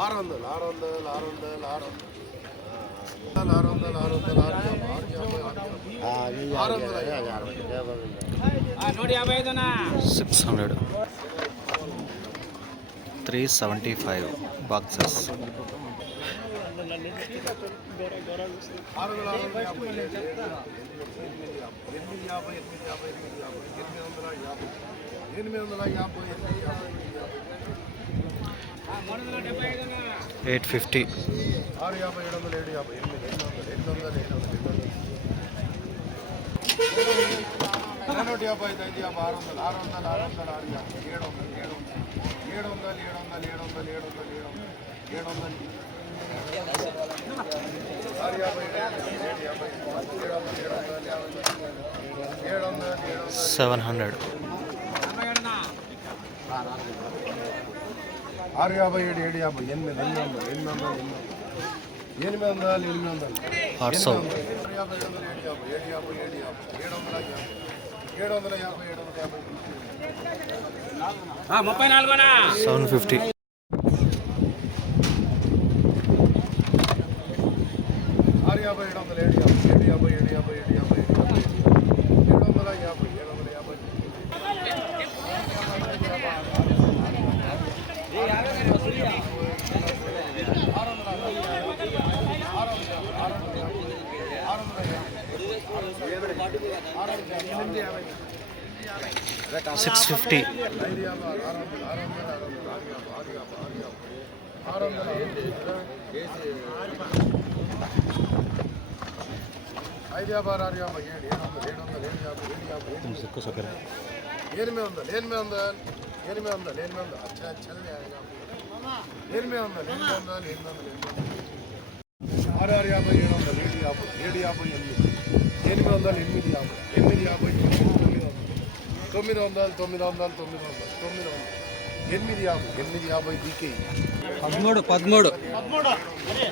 ఆరు వందలు ఆరు వందలు ఆరు వందలు ఆరు వందలు ఆరు వందలు ఆరు వందలు ఆరు యాభై ఆరు వందలు six hundred three seventy five boxes ఎనిమిది యాభై ఎనిమిది యాభై ఎనిమిది యాభై ఎనిమిది వందల యాభై ఎనిమిది వందల యాభై ఎనిమిది యాభై ఎయిట్ ఫిఫ్టీ ఆరు యాభై ఏడు వందల ఏడు యాభై ఎనిమిది ఎనిమిది వందల ఎనిమిది వందల ఏడు వందల ఎనిమిది నూట యాభై ఐదు ఐదు యాభై ఆరు వందల ఆరు వందల ఆరు వందల ఆరు యాభై ఏడు వందల ఏడు వందల ఏడు వందల ఏడు వందల ఏడు వందల ఏడు వందల ఏడు వందల ఏడు వందల సెవెన్ హండ్రెడ్. ఆరు యాభై ఏడు ఏడు యాభై ఎనిమిది ఎనిమిది వందలు ఎనిమిది వందలు ఎనిమిది వందలు ఎనిమిది వందలు ఆరు వందలు ఏడు యాభై యాభై ఏడు వందల ఏడు యాభై ఏడు యాభై ఏడు యాభై ఏడు యాభై ఏడు యాభై ఏడు వందల యాభై ఏడు వందల యాభై సిక్స్ ఫిఫ్టీ ఆరు వందల ఐదు యాభై ఆరు యాభై ఏడు ఏడు వందలు ఏడు వందలు ఏడు యాభై ఏడు యాభై ఏడు ఎనిమిది వందలు ఎనిమిది వందలు ఎనిమిది వందలు ఎనిమిది వందలు అచ్చా ఎనిమిది వందలు ఎనిమిది వందలు ఎనిమిది వందలు ఎనిమిది వందలు ఆరు ఆరు యాభై ఏడు వందలు ఏడు యాభై ఏడు యాభై ఎనిమిది ఎనిమిది వందలు ఎనిమిది యాభై ఎనిమిది యాభై తొమ్మిది వందలు తొమ్మిది వందలు తొమ్మిది వందలు తొమ్మిది వందలు ఎనిమిది యాభై ఎనిమిది యాభై డీకే పదమూడు పదమూడు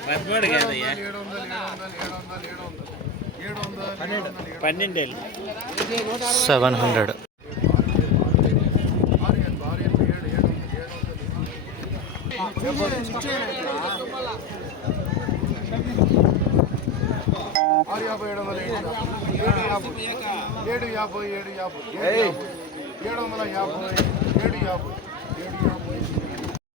వందలు ఏడు వందలు ఏడు వందలు ఏడు వందలు ఏడు వందలు పన్నెండేళ్ళు. Seven hundred. ఆరు యాభై ఏడు వందల ఏడు యాభై ఏడు యాభై ఏడు యాభై ఏడు వందల యాభై ఏడు యాభై ఏడు యాభై.